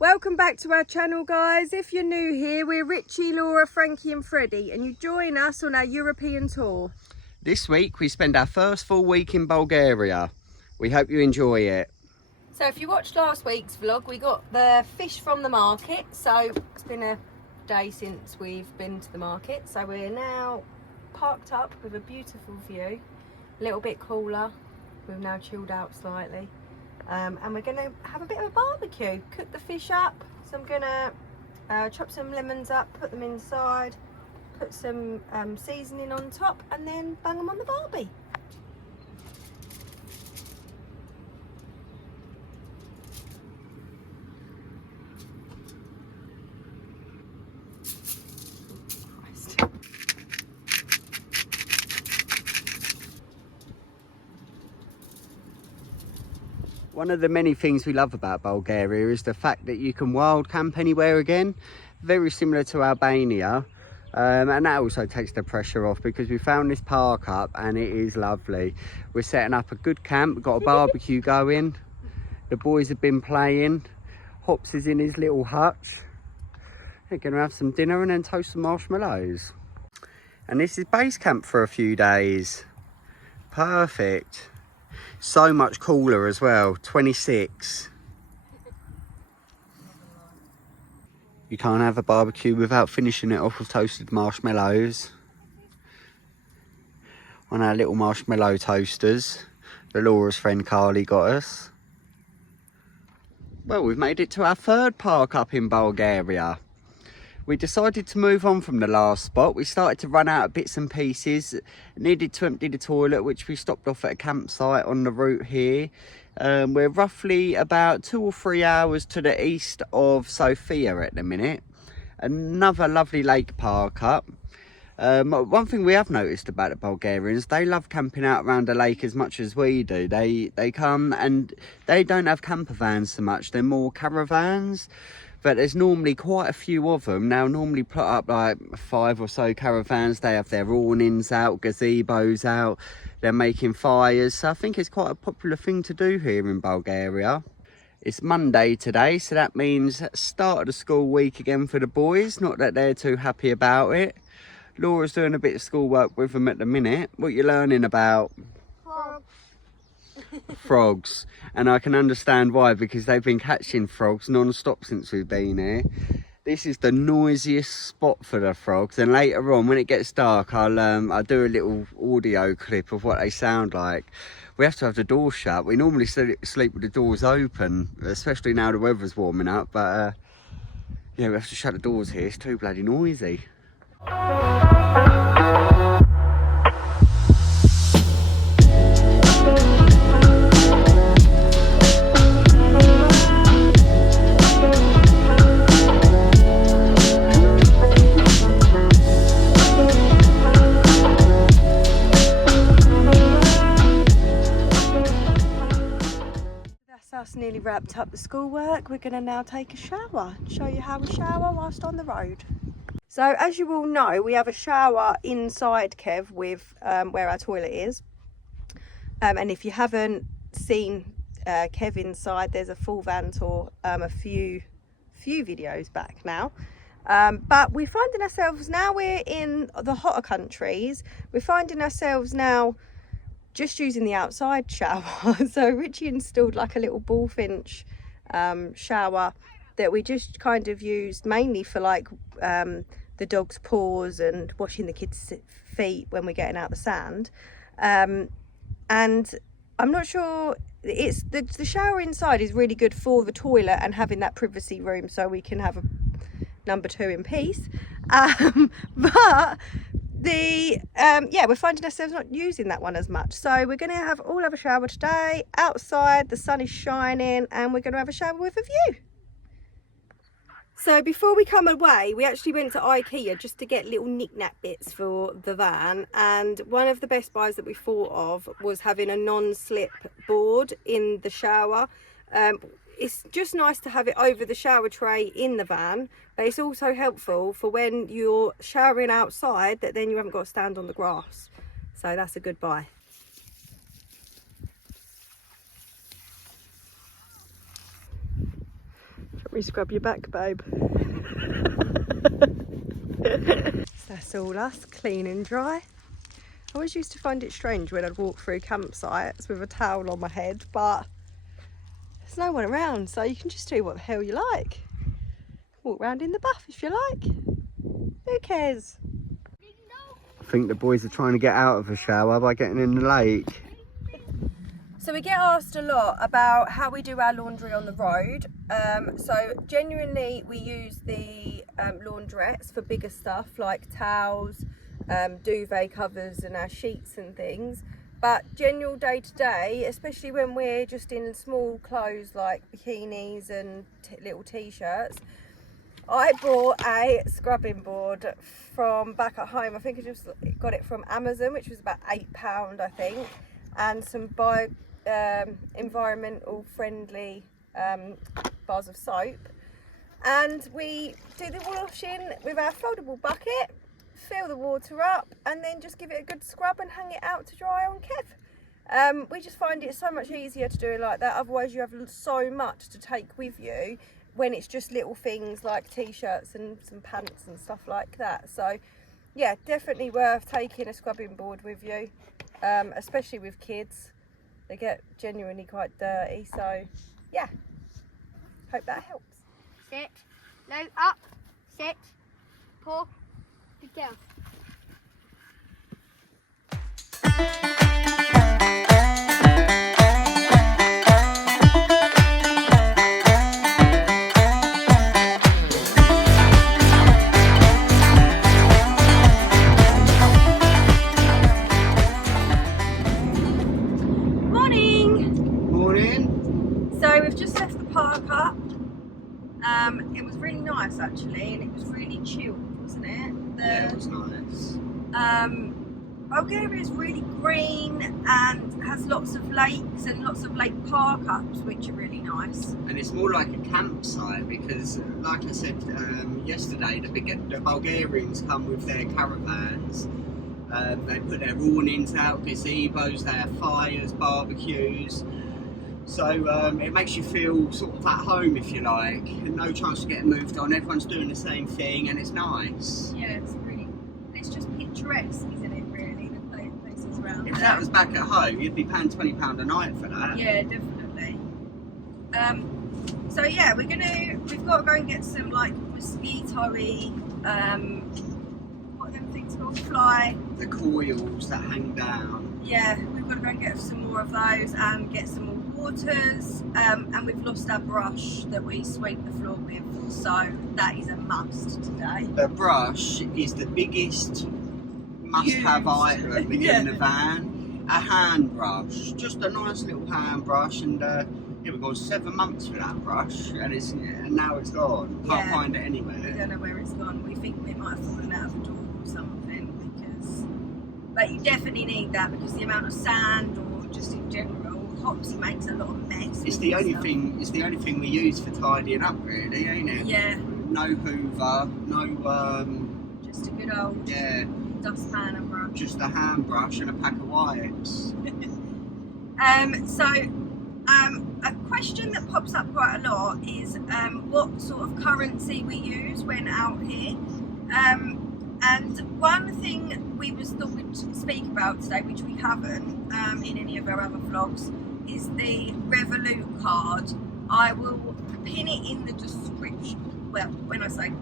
Welcome back to our channel, guys. If you're new here, we're Richie, Laura, Frankie and Freddie, and you join us on our European tour. This week we spend our first full week in Bulgaria. We hope you enjoy it. So if you watched last week's vlog, we got the fish from the market. So it's been a day since we've been to the market. So we're now parked up with a beautiful view, a little bit cooler. We've now chilled out slightly. And we're going to have a bit of a barbecue, cook the fish up. So I'm going to chop some lemons up, put them inside, put some seasoning on top, and then bang them on the barbie. One of the many things we love about Bulgaria is the fact that you can wild camp anywhere again, very similar to Albania. And that also takes the pressure off because we found this park up and it is lovely. We're setting up a good camp, we've got a barbecue going. The boys have been playing. Hops is in his little hutch. They're going to have some dinner and then toast some marshmallows. And this is base camp for a few days. Perfect. So much cooler as well, 26. You can't have a barbecue without finishing it off with toasted marshmallows. On our little marshmallow toasters that Laura's friend Carly got us. Well, we've made it to our third park up in Bulgaria. We decided to move on from the last spot. We started to run out of bits and pieces. Needed to empty the toilet, which we stopped off at a campsite on the route here. We're roughly about 2 or 3 hours to the east of Sofia at the minute. Another lovely lake park up. One thing we have noticed about the Bulgarians, they love camping out around the lake as much as we do. They come and they don't have camper vans so much. They're more caravans. But there's normally quite a few of them. Now, normally put up like 5 or so caravans. They have their awnings out, gazebos out. They're making fires. So I think it's quite a popular thing to do here in Bulgaria. It's Monday today, so that means start of the school week again for the boys. Not that they're too happy about it. Laura's doing a bit of schoolwork with them at the minute. What are you learning about? Frogs. And I can understand why, because they've been catching frogs non-stop since we've been here. This is the noisiest spot for the frogs, and later on when it gets dark I'll do a little audio clip of what they sound like. We have to have the door shut. We normally sleep with the doors open, especially now the weather's warming up, but yeah, we have to shut the doors here. It's too bloody noisy. Us nearly wrapped up the schoolwork. We're going to now take a shower, show you how we shower whilst on the road. So as you all know, we have a shower inside Kev with where our toilet is, and if you haven't seen Kev inside, there's a full van tour a few videos back now. But we're finding ourselves, now we're in the hotter countries, we're finding ourselves now just using the outside shower. So Richie installed like a little bullfinch shower that we just kind of used mainly for like the dog's paws and washing the kids' feet when we're getting out the sand. And I'm not sure, it's the shower inside is really good for the toilet and having that privacy room so we can have a number 2 in peace. But yeah, we're finding ourselves not using that one as much, so we're going to all have a shower today outside. The sun is shining and we're going to have a shower with a view. So before we come away, we actually went to IKEA just to get little knick-knack bits for the van, and one of the best buys that we thought of was having a non-slip board in the shower. It's just nice to have it over the shower tray in the van, but it's also helpful for when you're showering outside, that then you haven't got to stand on the grass. So that's a good buy. me scrub your back, babe. So that's all us, clean and dry. I always used to find it strange when I'd walk through campsites with a towel on my head, but there's no one around, so you can just do what the hell you like. Walk around in the bath if you like. Who cares? I think the boys are trying to get out of a shower by getting in the lake. So we get asked a lot about how we do our laundry on the road. So genuinely we use the laundrettes for bigger stuff like towels, duvet covers and our sheets and things. But general day to day, especially when we're just in small clothes like bikinis and little t-shirts, I bought a scrubbing board from back at home. I think I just got it from Amazon, which was about £8 I think, and some environmental friendly bars of soap. And we do the washing with our foldable bucket, fill the water up, and then just give it a good scrub and hang it out to dry on Kev. We just find it so much easier to do it like that. Otherwise you have so much to take with you when it's just little things like t-shirts and some pants and stuff like that. So yeah, definitely worth taking a scrubbing board with you, especially with kids. They get genuinely quite dirty, so yeah, hope that helps. Sit, no, up, sit, pull, good girl. So we've just left the park up. It was really nice actually, and it was really chilled, wasn't it? Yeah, it was nice. Bulgaria is really green and has lots of lakes and lots of lake park ups, which are really nice. And it's more like a campsite because, like I said yesterday, the Bulgarians come with their caravans. They put their awnings out, gazebos, they have fires, barbecues. So it makes you feel sort of at home, if you like, and no chance of getting moved on. Everyone's doing the same thing, and it's nice. Yeah, it's really, it's just picturesque, isn't it? Really, the places around. If that was back at home, you'd be paying £20 a night for that. Yeah, definitely. So yeah, we've got to go and get some like mosquito-y, what are them things called? Fly. The coils that hang down. Yeah, we've got to go and get some more of those and get some more waters, and we've lost our brush that we sweep the floor with, so that is a must today. The brush is the biggest must-have item in the van. A hand brush, just a nice little hand brush, and here we go, 7 months for that brush, and now it's gone. Can't find it anywhere. We don't know where it's gone. We think it might have fallen out of the door or something, but you definitely need that because the amount of sand or just in general, Topsy makes a lot of mess. It's the only thing. It's the only thing we use for tidying up, really, ain't it? Yeah. No Hoover, no. Just a good old dustpan and brush. Just a hand brush and a pack of wipes. A question that pops up quite a lot is what sort of currency we use when out here. And one thing we thought we'd speak about today, which we haven't in any of our other vlogs, is the Revolut card. I will pin it in the description. Well, when I say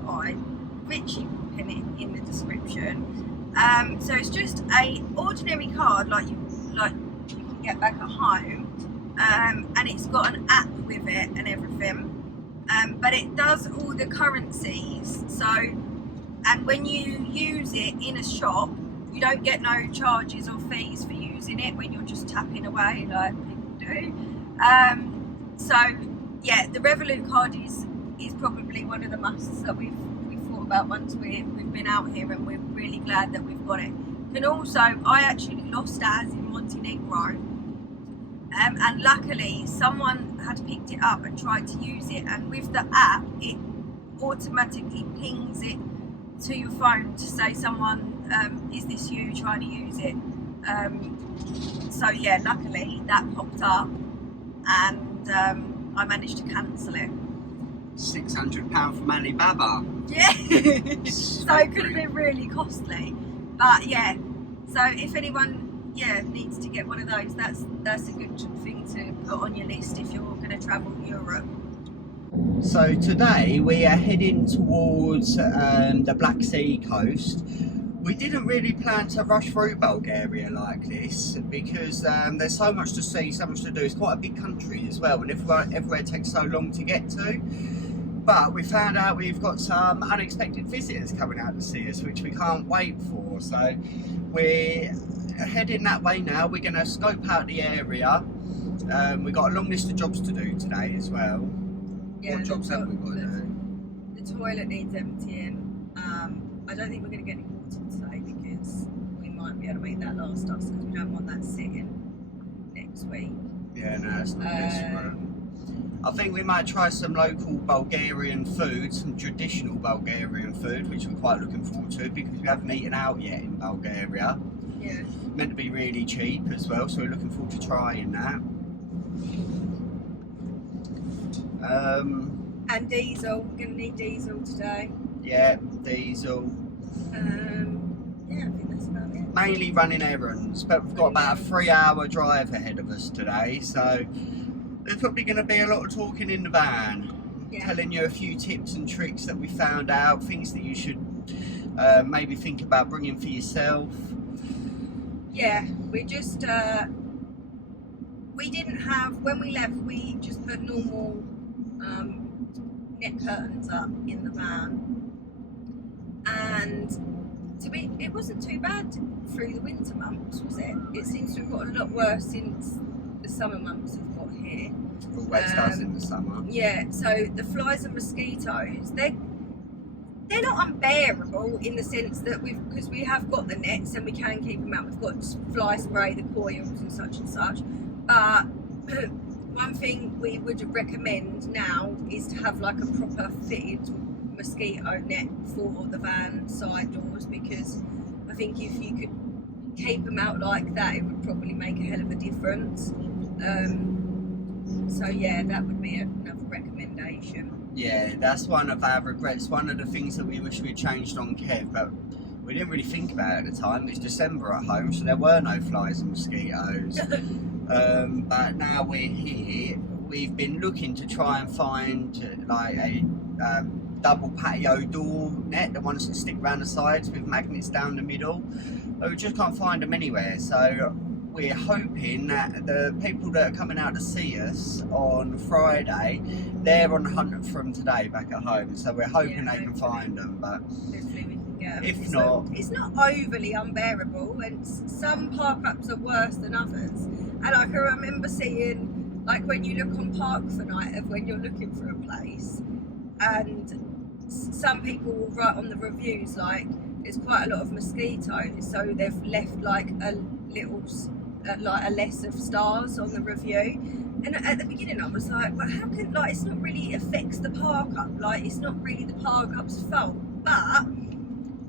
Richie will pin it in the description. So it's just a ordinary card like you can get back at home, and it's got an app with it and everything. But it does all the currencies. So, and when you use it in a shop, you don't get no charges or fees for using it when you're just tapping away like people do. So yeah, the Revolut card is probably one of the musts that we've thought about once we've been out here, and we're really glad that we've got it. And also, I actually lost ours in Montenegro, and luckily someone had picked it up and tried to use it, and with the app it automatically pings it to your phone to say someone, is this you trying to use it? So yeah, luckily that popped up, and I managed to cancel it. £600 from Alibaba. Yeah. So it could have been really costly. But yeah, so if anyone needs to get one of those, that's a good thing to put on your list if you're going to travel Europe. So today we are heading towards the Black Sea coast. We didn't really plan to rush through Bulgaria like this because there's so much to see, so much to do. It's quite a big country as well, and everywhere takes so long to get to. But we found out we've got some unexpected visitors coming out to see us, which we can't wait for. So we're heading that way now. We're going to scope out the area. We've got a long list of jobs to do today as well. Yeah, what jobs have we got to do? The toilet needs emptying. I don't think we're going to get any water today because we might be able to make that last us because we don't want that sitting next week. Yeah, no, it's not desperate. I think we might try some local Bulgarian food, some traditional Bulgarian food, which we're quite looking forward to because we haven't eaten out yet in Bulgaria. Yeah. Meant to be really cheap as well, so we're looking forward to trying that. And diesel, we're going to need diesel today. Yeah, diesel. Yeah, I think that's about it. Mainly running errands, but we've got about a 3-hour drive ahead of us today, so there's probably going to be a lot of talking in the van. Yeah. Telling you a few tips and tricks that we found out, things that you should maybe think about bringing for yourself. Yeah, we just, we didn't have, when we left, we just put normal net curtains up in the van, and it wasn't too bad through the winter months, was it? It seems to have got a lot worse since the summer months we've got here. Always does in the summer. Yeah, so the flies and mosquitoes, they're not unbearable in the sense that because we have got the nets and we can keep them out. We've got fly spray, the coils and such, but one thing we would recommend now is to have like a proper fitted mosquito net for the van side doors, because I think if you could keep them out like that, it would probably make a hell of a difference. So yeah, that would be another recommendation. Yeah, that's one of our regrets. One of the things that we wish we'd changed on Kev, but we didn't really think about it at the time. It's December at home, so there were no flies and mosquitoes. But now we're here, we've been looking to try and find like a double patio door net, the ones that stick around the sides with magnets down the middle, but we just can't find them anywhere. So we're hoping that the people that are coming out to see us on Friday, they're on the hunt for them today back at home, so we're hoping they can find them, but hopefully we can get them. If not, it's not overly unbearable, and some park-ups are worse than others. And I can remember seeing, like when you look on Park for Night of when you're looking for a place, and some people will write on the reviews like there's quite a lot of mosquitoes, so they've left like a little, like a less of stars on the review. And at the beginning I was like, well, how can, like, it's not really affects the park up, like it's not really the park up's fault. But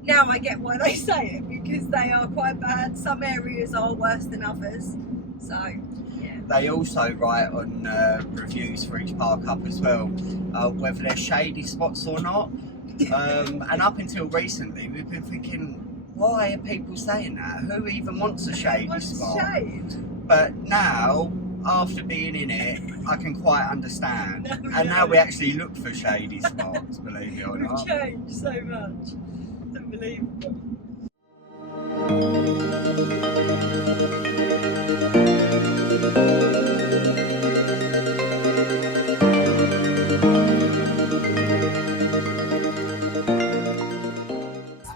now I get why they say it, because they are quite bad. Some areas are worse than others. So, yeah. They also write on reviews for each park up as well, whether they're shady spots or not. And up until recently, we've been thinking, why are people saying that? Who even wants a shady spot? Shade? But now, after being in it, I can quite understand. And now we actually look for shady spots, believe it or not. We've changed so much. It's unbelievable.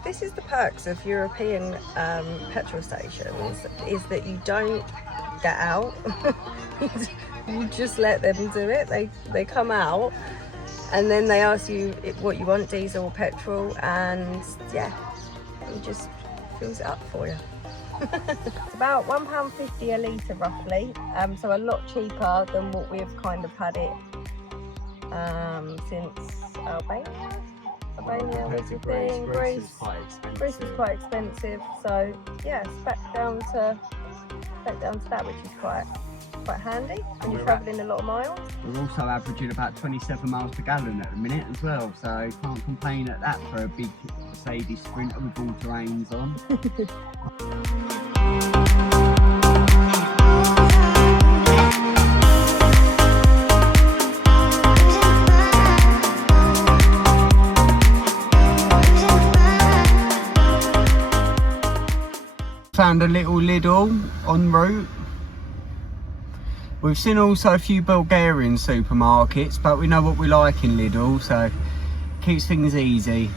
This is the perks of European petrol stations, is that you don't get out. You just let them do it. They come out and then they ask you what you want, diesel or petrol, and yeah, he just fills it up for you. It's about £1.50 a litre roughly, so a lot cheaper than what we've kind of had it since Albania. Albania was the thing. Greece was quite expensive, so yeah, it's back down to that, which is quite quite handy when you're We're travelling a lot of miles. We're also averaging about 27 miles per gallon at the minute as well, so can't complain at that for a big Mercedes Sprinter with all terrains on. Found a little Lidl en route. We've seen also a few Bulgarian supermarkets, but we know what we like in Lidl, so keeps things easy.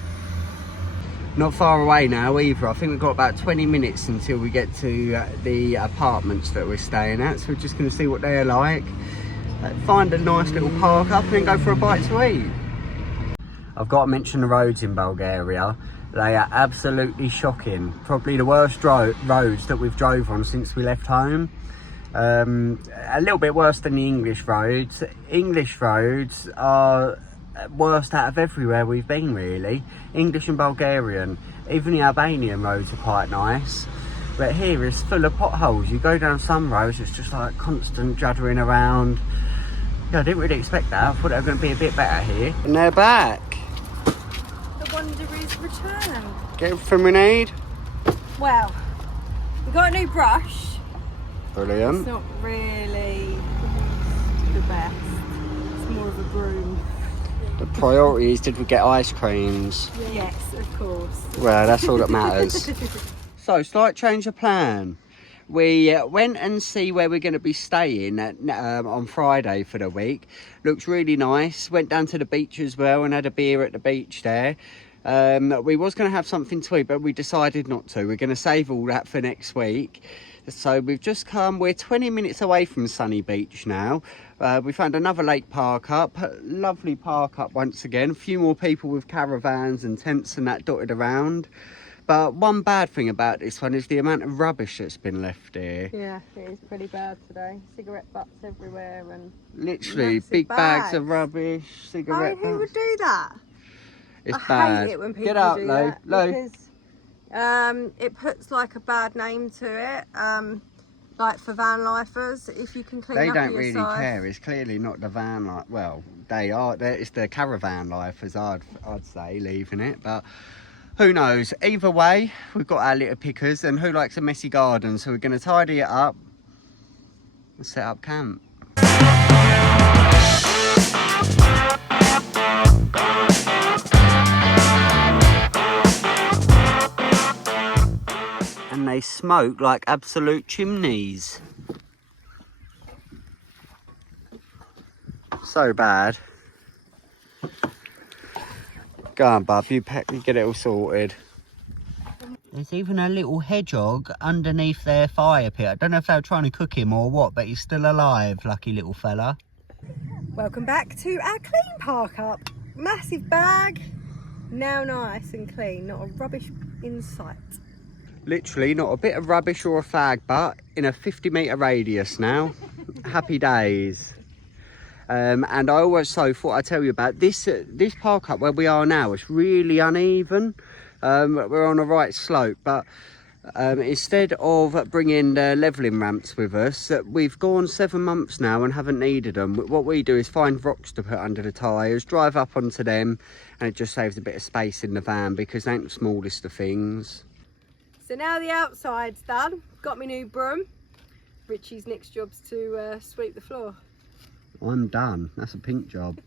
Not far away now either. I think we've got about 20 minutes until we get to the apartments that we're staying at, so we're just going to see what they're like, find a nice little park up and then go for a bite to eat. I've got to mention the roads in Bulgaria. They are absolutely shocking. Probably the worst roads that we've drove on since we left home. A little bit worse than the English roads. English roads are worst out of everywhere we've been, really. English and Bulgarian. Even the Albanian roads are quite nice. But here it's full of potholes. You go down some roads, it's just like constant juddering around. Yeah, I didn't really expect that. I thought they were going to be a bit better here. And they're back. The wonder is returned. Get everything we need. Well, we got a new brush. Brilliant. It's not really the best. It's more of a broom. The priority is, did we get ice creams? Yes, of course. Well, that's all that matters. So, slight change of plan. We went and see where we're going to be staying at, on Friday for the week. Looks really nice. Went down to the beach as well and had a beer at the beach there. We was going to have something to eat, but we decided not to. We're going to save all that for next week. So we've just come, we're 20 minutes away from Sunny Beach now. We found another lake park up, lovely park up once again. A few more people with caravans and tents and that dotted around. But one bad thing about this one is the amount of rubbish that's been left here. Yeah, it is pretty bad today. Cigarette butts everywhere and Literally, massive big bags of rubbish, cigarette who would butts. do that? It's I bad. hate it when people Get out, do Lo. that Lo. because it puts like a bad name to it. Like for van lifers, if you can clean They up don't your really side. care. It's clearly not the van life. Well, they are. It's the caravan lifers, I'd say, leaving it. But who knows? Either way, we've got our litter pickers, and who likes a messy garden? So we're going to tidy it up and set up camp. And they smoke like absolute chimneys. So bad. Go on, bub, you get it all sorted. There's even a little hedgehog underneath their fire pit. I don't know if they were trying to cook him or what, but he's still alive, lucky little fella. Welcome back to our clean park up. Massive bag, now nice and clean, not a rubbish in sight. Literally not a bit of rubbish or a fag butt in a 50-metre radius now. Happy days. And I also thought I'd tell you about this park up where we are now. It's really uneven. We're on a right slope, but instead of bringing the levelling ramps with us, we've gone 7 months now and haven't needed them. What we do is find rocks to put under the tyres, drive up onto them, and it just saves a bit of space in the van because they ain't the smallest of things. So now the outside's done. Got my new broom. Richie's next job's to sweep the floor. I'm done. That's a pink job.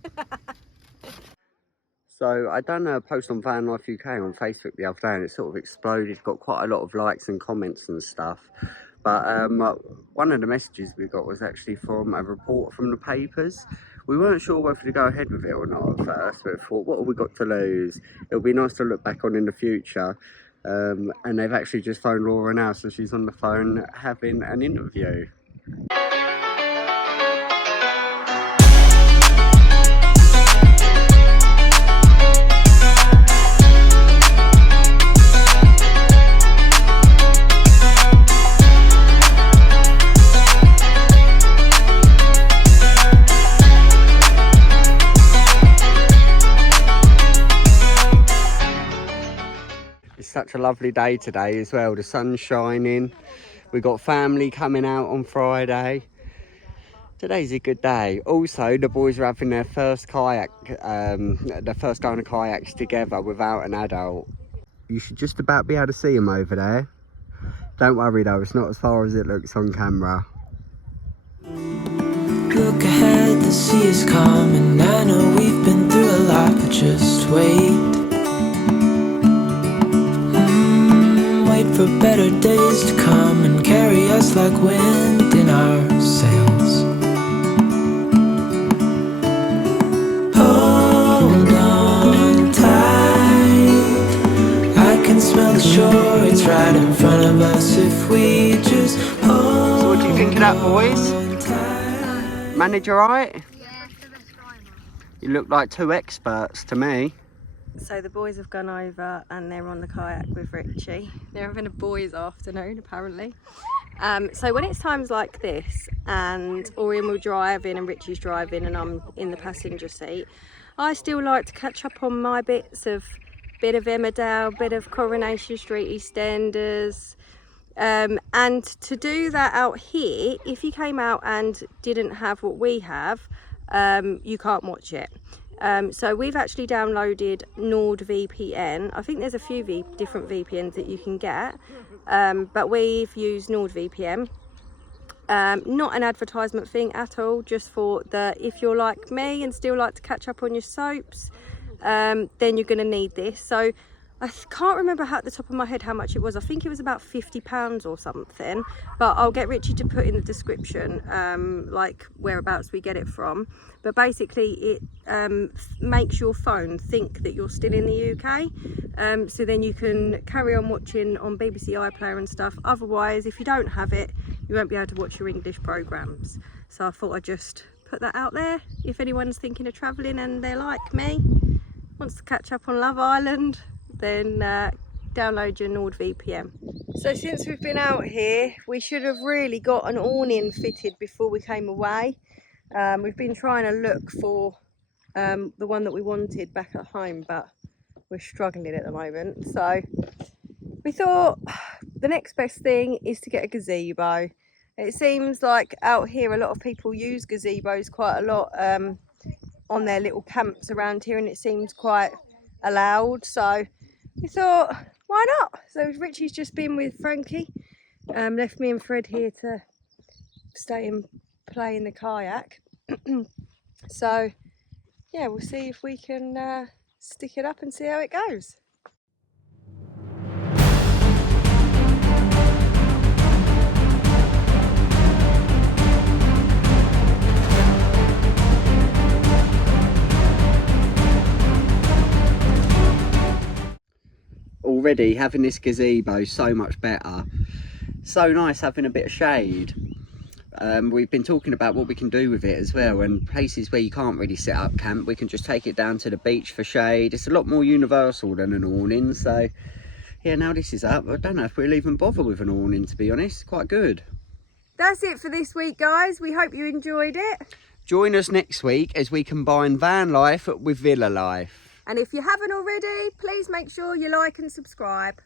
So I done a post on VanLife UK on Facebook the other day and it sort of exploded, got quite a lot of likes and comments and stuff. But one of the messages we got was actually from a report from the papers. We weren't sure whether to go ahead with it or not at first, but thought, what have we got to lose? It'll be nice to look back on in the future. And they've actually just phoned Laura now, so she's on the phone having an interview. Such a lovely day today as well. The sun's shining. We got family coming out on Friday. Today's a good day. Also, the boys are having their first kayak, their first go on a kayaks together without an adult. You should just about be able to see them over there. Don't worry though, it's not as far as it looks on camera. Look ahead, the sea is calm, and I know we've been through a lot, but just wait. Wait for better days to come and carry us like wind in our sails. Hold on tight, I can smell the shore, it's right in front of us if we just hold. So what do you think of that, boys? Manager, right? Yeah, You look like two experts to me. So the boys have gone over and they're on the kayak with Richie. They're having a boys' afternoon apparently. So when it's times like this and Orion will drive in and Richie's driving and I'm in the passenger seat, I still like to catch up on my bit of Emmerdale, bit of Coronation Street, EastEnders. And to do that out here, if you came out and didn't have what we have, you can't watch it. So we've actually downloaded NordVPN. I think there's a few different VPNs that you can get, but we've used NordVPN. Not an advertisement thing at all, just for if you're like me and still like to catch up on your soaps, then you're going to need this. So I can't remember at the top of my head how much it was. I think it was about £50 or something, but I'll get Richie to put in the description like whereabouts we get it from. But basically it makes your phone think that you're still in the UK, so then you can carry on watching on BBC iPlayer and stuff. Otherwise, if you don't have it, you won't be able to watch your English programmes. So I thought I'd just put that out there. If anyone's thinking of travelling and they're like me, wants to catch up on Love Island, then download your NordVPN. So since we've been out here, we should have really got an awning fitted before we came away. We've been trying to look for the one that we wanted back at home, but we're struggling at the moment. So we thought the next best thing is to get a gazebo. It seems like out here a lot of people use gazebos quite a lot on their little camps around here, and it seems quite allowed. So we thought, why not? So Richie's just been with Frankie, left me and Fred here to stay and play in the kayak. So yeah, we'll see if we can stick it up and see how it goes. Already having this gazebo so much better. So nice having a bit of shade. We've been talking about what we can do with it as well, and places where you can't really set up camp, we can just take it down to the beach for shade. It's a lot more universal than an awning. So yeah, now this is up, I don't know if we'll even bother with an awning, to be honest. Quite good. That's it for this week, guys. We hope you enjoyed it. Join us next week as we combine van life with villa life. And if you haven't already, please make sure you like and subscribe.